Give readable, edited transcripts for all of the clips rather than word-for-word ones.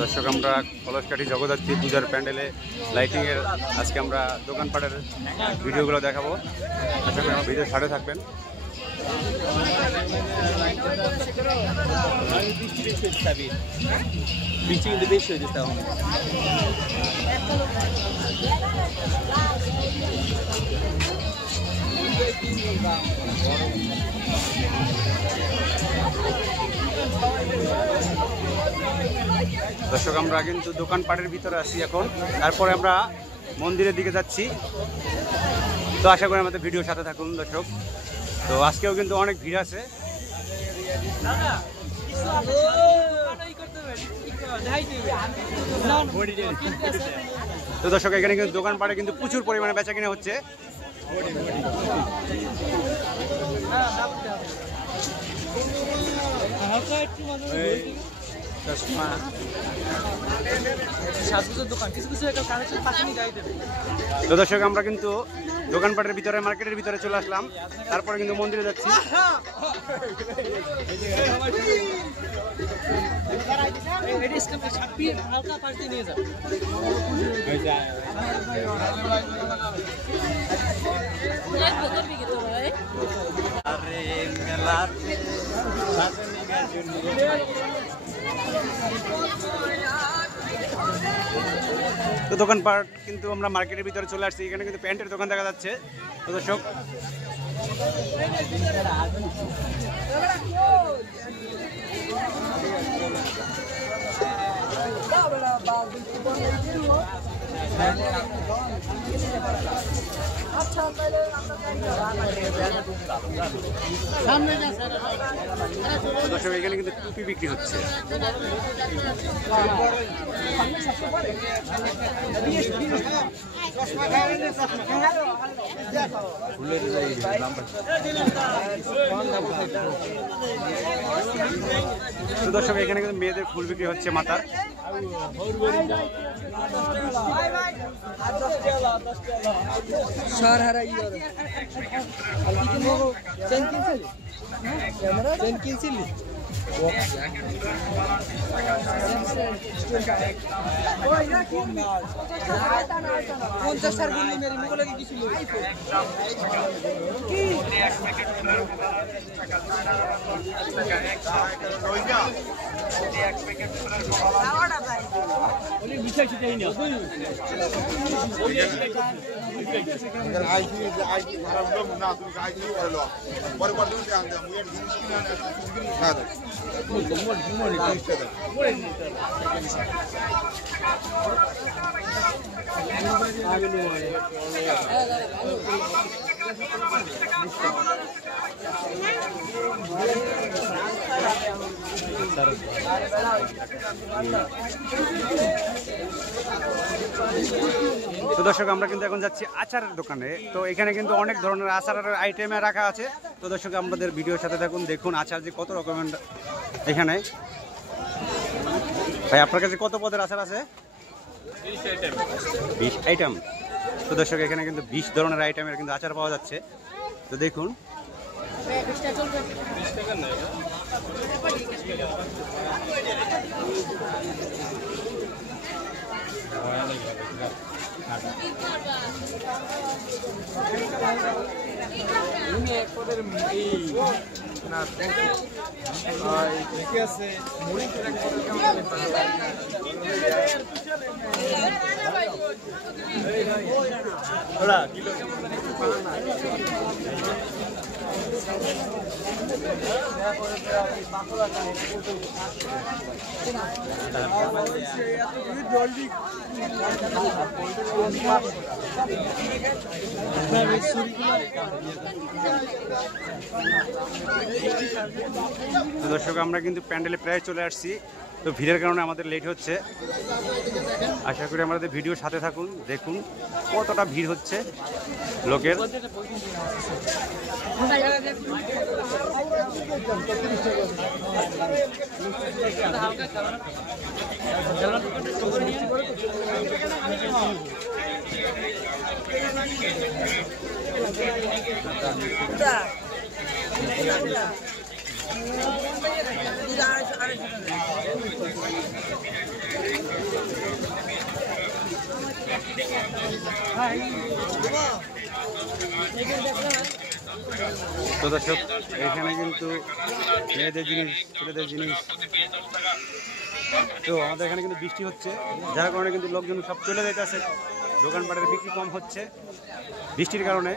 দর্শক আমরা কলসকাঠি জগদ্ধাত্রী পূজার প্যান্ডেলে লাইটিংয়ের আজকে আমরা দোকানপাটের ভিডিওগুলো দেখাবো। আশা করি আমার ভিডিও সাথে থাকবেন। দর্শক আমরা কিন্তু দোকানপাটের ভিতরে আছি এখন, তারপরে আমরা মন্দিরের দিকে যাচ্ছি। তো আশা করি আমাদের ভিডিওর সাথে থাকুন দর্শক। তো আজকেও কিন্তু অনেক ভিড় আছে। তো দর্শক এখানে কিন্তু দোকানপাটে কিন্তু প্রচুর পরিমাণে বেচা কিনা হচ্ছে। তো দর্শক আমরা কিন্তু দোকানপাটের ভিতরে মার্কেটের ভিতরে চলে আসলাম, তারপরে কিন্তু মন্দিরে যাচ্ছি। তো দোকানপাট কিন্তু আমরা মার্কেটের ভিতরে চলে আসছি। এখানে কিন্তু প্যান্টের দোকান দেখা যাচ্ছে। তো দর্শক দর্শক এখানে কিন্তু টুপি বিক্রি হচ্ছে। তো দর্শক এখানে কিন্তু মেয়েদের ফুল বিক্রি হচ্ছে মাথার। তো দর্শক আমরা কিন্তু এখন যাচ্ছি আচারের দোকানে। তো এখানে কিন্তু অনেক ধরনের আচারের আইটেমে রাখা আছে। তো দর্শক আমাদের ভিডিওর সাথে থাকুন, দেখুন আচার যে কত রকমের এখানে। ভাই আপনার কাছে কত পদের আচার আছে? 20 আইটেম। তো দর্শক এখানে কিন্তু 20 ধরনের আইটেমের কিন্তু আচার পাওয়া যাচ্ছে। তো দেখুন দর্শক আমরা কিন্তু প্যান্ডেলে প্রায় চলে আসছি। তো ভিড়ের কারণে আমাদের লেট হচ্ছে। আশা করি আমাদের ভিডিও সাথে থাকুন, দেখুন কতটা ভিড় হচ্ছে লোকের। তো দর্শক এখানে কিন্তু মেয়েদের জিনিস, ছেলেদের জিনিস। তো আমাদের এখানে কিন্তু বৃষ্টি হচ্ছে, যার কারণে কিন্তু লোকজন সব চলে যেতেছে, দোকানপাটের বিক্রি কম হচ্ছে বৃষ্টির কারণে।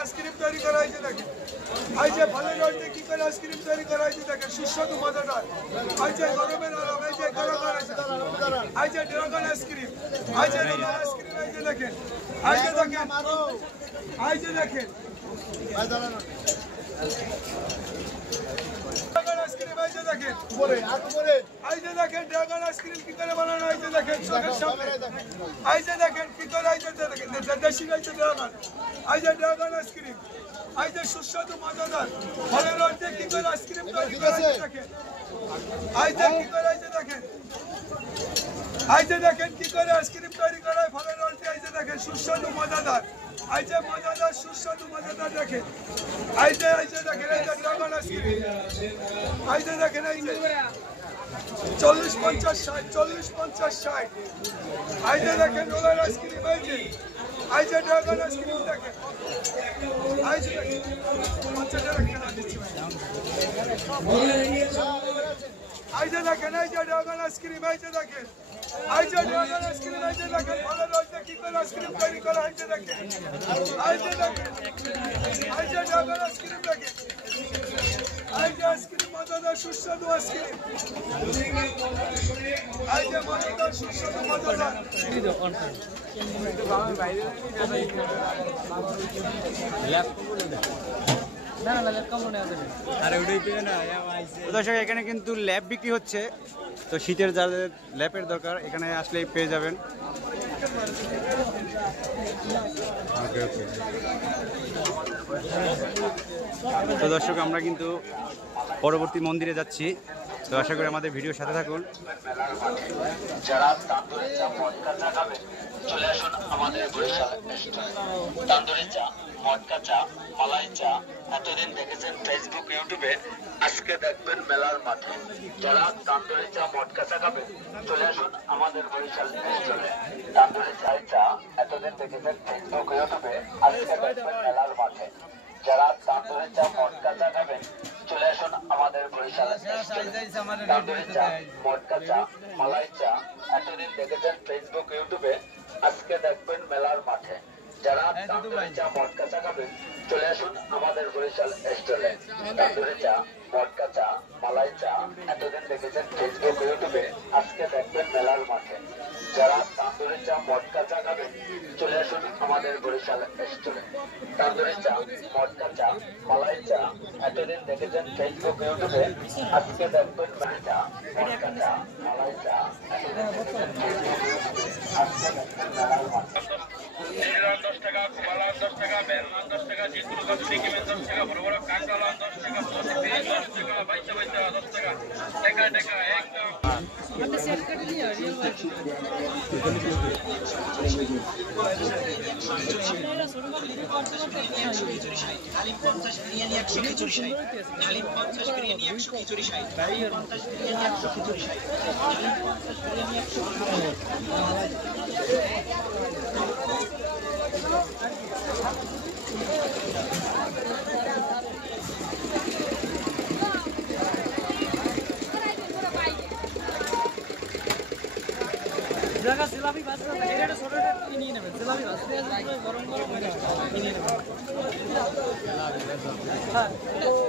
আইসক্রিম তৈরি করা হয়েছে দেখেন, এই যে ফলের রস দিয়ে কি করে আইসক্রিম তৈরি করা হয়েছে দেখেন, সুস্বাদু মজাদার। এই যে গরমের আরাম, এই যে গরম এই যে ড্রাগন আইসক্রিম, এই যে ড্রাগন আইসক্রিম, এই যে দেখেন, এই যে দেখেন, এই যে দেখেন ড্রাগন আইসক্রিম, এই যে দেখেন এই যে দেখেন ড্রাগন আইসক্রিম কি করে বানানো হয়েছে দেখেন চোখের সামনে। এই যে দেখেন কি করে, এই যে দেখেন দেশি রয়েছে ড্রাগন, এই যে ড্রাগন আইসক্রিম, এই যে সুস্বাদু মজাদার ফলের রস দিয়ে কি করে আইসক্রিম তৈরি করা হয়েছে দেখেন, এই যে কি করে, এই যে দেখেন, এই যে দেখেন কি করে আইসক্রিম তৈরি করা হয় ফলের রস দিয়ে, এই যে দেখেন সুস্বাদু মজাদার, এই যে মজাদার সুস্বাদু মজাদার দেখেন, এই যে দেখেন, এই যে ড্রাগন আইসক্রিম, এই যে দেখেন, এই যে 40-50-60, 40-50-60, এই যে দেখেন রোলার আইসক্রিম, এই যে ড্রাগন আইসক্রিম দেখেন, এই যে দেখেন 50 টাকা কেনা দিচ্ছি, এই যে দেখেন, এই যে ড্রাগন আইসক্রিম, এই যে দেখেন, এই যে ড্রাগন আইসক্রিম, এই যে দেখেন ফলের রস দিয়ে কি করে আইসক্রিম তৈরি করা হয়েছে দেখেন, এই যে দেখেন, এই যে ড্রাগন আইসক্রিম দেখেন, এই যে আইসক্রিম মজাদার সুস্বাদু আইসক্রিম, এই যে মজাদার সুস্বাদু মজাদার। দর্শক এখানে কিন্তু ল্যাব বিক্রি হচ্ছে, তো শীতের যাদের ল্যাপের দরকার এখানে আসলেই পেয়ে যাবেন। তো দর্শক আমরা কিন্তু পরবর্তী মন্দিরে যাচ্ছি, তো আশা করি আমাদের ভিডিওর সাথে থাকুন। যারা তান্দুরি চা মটকা চা খাবেন চলে আসুন আমাদের বরিশাল তান্দুরি চা মটকা চা মালাই চা এতদিন দেখেছেন ফেসবুক ইউটিউবে, আজকে দেখবেন মেলার মাঠে। যারা তান্দুরি চা মটকা চা খাবেন চলে আসুন আমাদের বরিশাল স্টলে। তান্দুরি চায় চা এতদিন দেখেছেন ফেসবুক ইউটিউবে, আজকে দেখবেন মেলার মাঠে। যারা তান্দুরি চা মটকা চা খাবেন চলে আসুন আমাদের বরিশাল তান্দুরি চা মটকা চা মালাই চা এতদিন দেখেছেন ফেসবুক ইউটিউবে, আজকে দেখবেন মেলার মাঠে। যারা তান্দুরি চা মটকা চা খাবেন চলে আসুন আমাদের বরিশাল স্টলে। তান্দুরি চা মটকা চা মালাই চা এতদিন দেখেছেন ফেসবুক ইউটিউবে, আজকে দেখবেন মেলার মাঠে। যারা তান্দুরি চা মটকা চা খাবেন চলে আসুন আমাদের বরিশাল স্টলে। তান্দুরি চা মটকা চা মালাই চা এতদিন দেখেছেন ফেসবুক ইউটিউবে, আজকে দেখবেন মেলা চা মটকা চা মালাই চা এতদিন দেখেছেন ফেসবুক ইউটিউবে, আজকে দেখবেন মেলার মাঠে। 10 টাকা, কলা 10 টাকা, বেলনা 10 টাকা, চিত্র 10 টাকা, 10 টাকা, বড় বড় কাঁকড়া 10 টাকা, 10 টাকা, 10 টাকা, 22 টাকা, 10 টাকা, টাকা টাকা একদম। জিলাপি ভাজতে এটা ছোটটা কিনে নেবেন জিলাপি ভাজতে গরম গরম কিনে নেবেন হ্যাঁ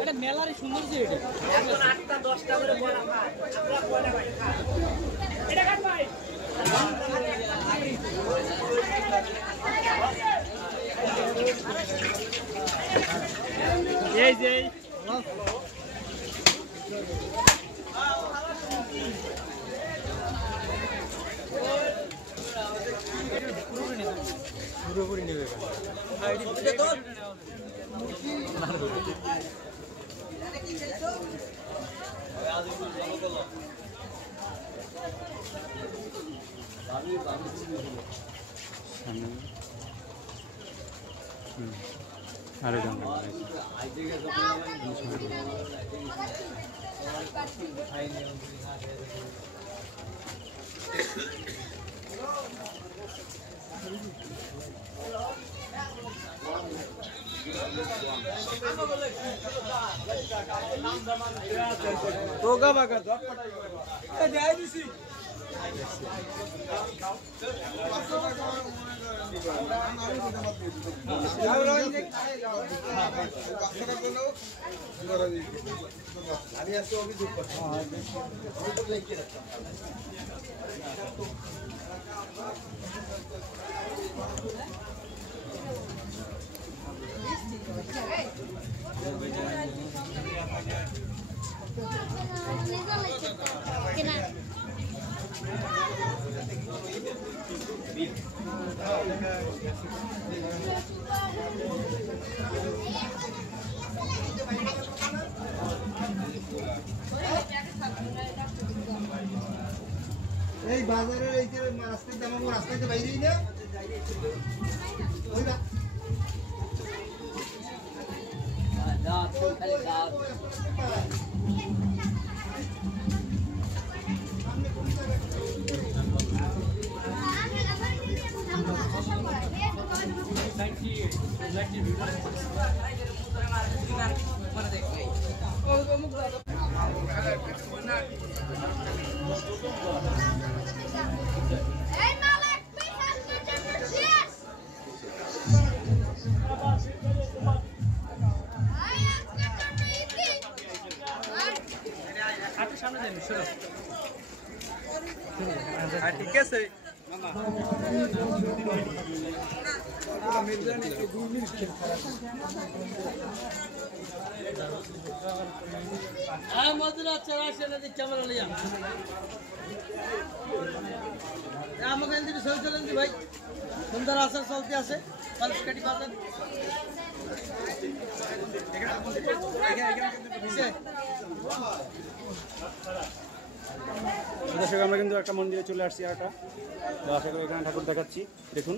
এটা মেলারই সৌন্দর্য এটা এখন 8টা 10টা করে বড়া খায় আমরা কয়টা ভাই খায় এটা কাট ভাই এই যে পুরোপুরি নেবে আরে তোগা বাগা দপ এ যাই দিছি আমি আজকে অভিযোগ করছি এই বাজারের এই যে রাস্তায় দাম রাস্তায় বাইরেই না ওই ঠিক আছে ভাই সুন্দর আচার চলতে আছে পালসকাটি বাজার দর্শক আমরা কিন্তু একটা মন্দিরে চলে আসছি, একটা তো আশা করি এখানে ঠাকুর দেখাচ্ছি, দেখুন।